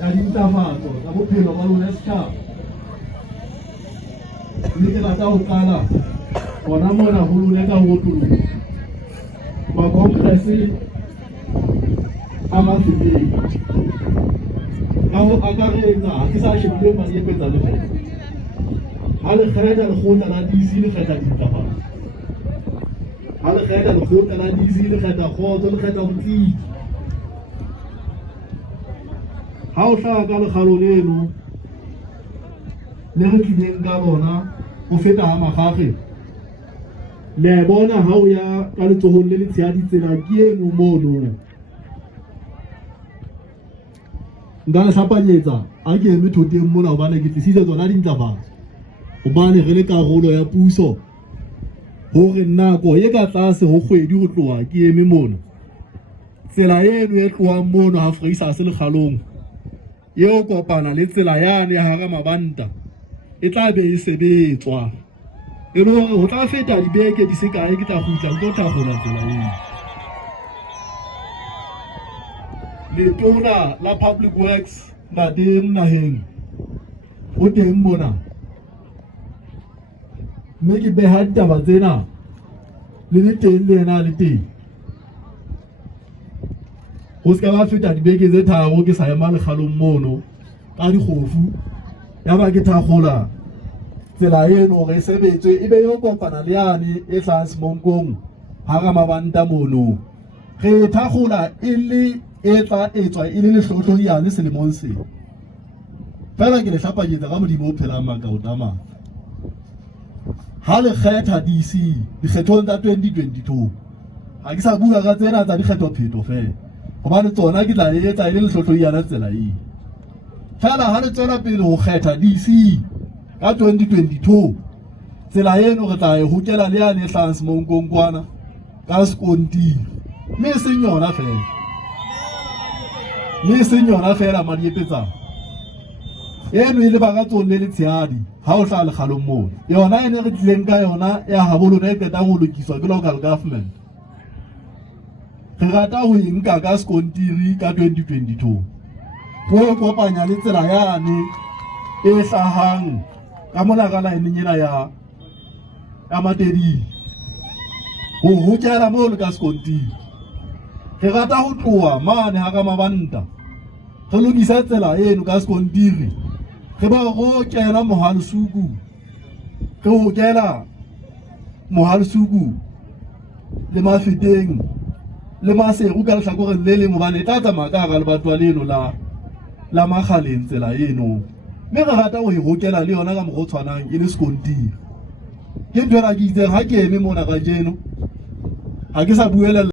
ya dintlafatso tsa bophelo ba lona setjhaba. Mme ke rata ho qala hona mona ho lona ka ho tloha makongrese a mafeleng ka ho akaretsa ha ke sa shebile madi e petsa le fela ha le kgetha lekgotla la DC le kgetha dintlafatso ha le kgetha lekgotla la DC le kgetha kgotso le kgetha botlidi ha o hlaha ka lekgalo leno le re tlileng ka lona ho feta ha magage le bona ha o ya ka letsohong le letshehadi tsena ke eno mono nka le hlapanyetsa a ke eme thoteng mona hobane ke tlisitse tsona dintlafatso hobane re le karolo ya puso hore nako e ka tlase ho kgwedi ho tloha ke eme mona tsela eno e tlohang mono ha Freisa se le kgalong eo kopana le tsela yane ya hara mabanta e tla be e sebetswa e le hore ho tla feta dibeke di se kae ke tla kgutla ke tlo thakgola tsela eo. Letona la Public Works Nadine naheng o teng mona mme ke beha ditaba tsena le le teng le yena le teng ho ska ba feta dibeke tse tharo ke sa ema lekgalong mono ka dikgofu ya ba ke thakgola tsela eno re sebetswe e be yo kopana le yane e hlahang semonkong hara mabanta mono re thakgola e le e tla etswa e le lehlohloyane selemong se fela ke le hlapanyetsa ka modimo o phelang makaotama ha le kgetha DC dikgethong tsa 2022 ha ke sa bua ka tsena tsa dikgetho pheto fela hobane tsona ke tla etsa e le lehlohloyane tsela eo fela ha le tswela pele ho kgetha DC ka 2022 tsela eno re tla e hokela le yane hlahang semonkong kwana ka sekontiri mme e seng yona fela le seng yona fela madiepetsana eno e le bakatsong le letshehadi ha o hlaha lekgalong moo yona ene re tlileng ka yona ya habo lona e qetang ho lokiswa ke local government re rata ho e nka ka sekontiri ka 2022 ho kopanya le tsela yane e hlahang ka mona ka laeneng ena ya Matedi ho hokela moo le ka sekontiri re rata ho tloha mane ha ka mabanta re lokisa tsela eno ka sekontiri re ba go kena Mohalsuku re ho kela Mohalsuku le Mafeteng le Maseru ka lehlakoreng le leng hobane tla tsamaya ka hara lebatwa leno la Makgaleng tsela eno mme re rata ho e hokela le yona ka mokgwa o tshwanang e le sekontiri ke ntho e ra ke itseng ha ke eme mona ka jeno ha ke sa buela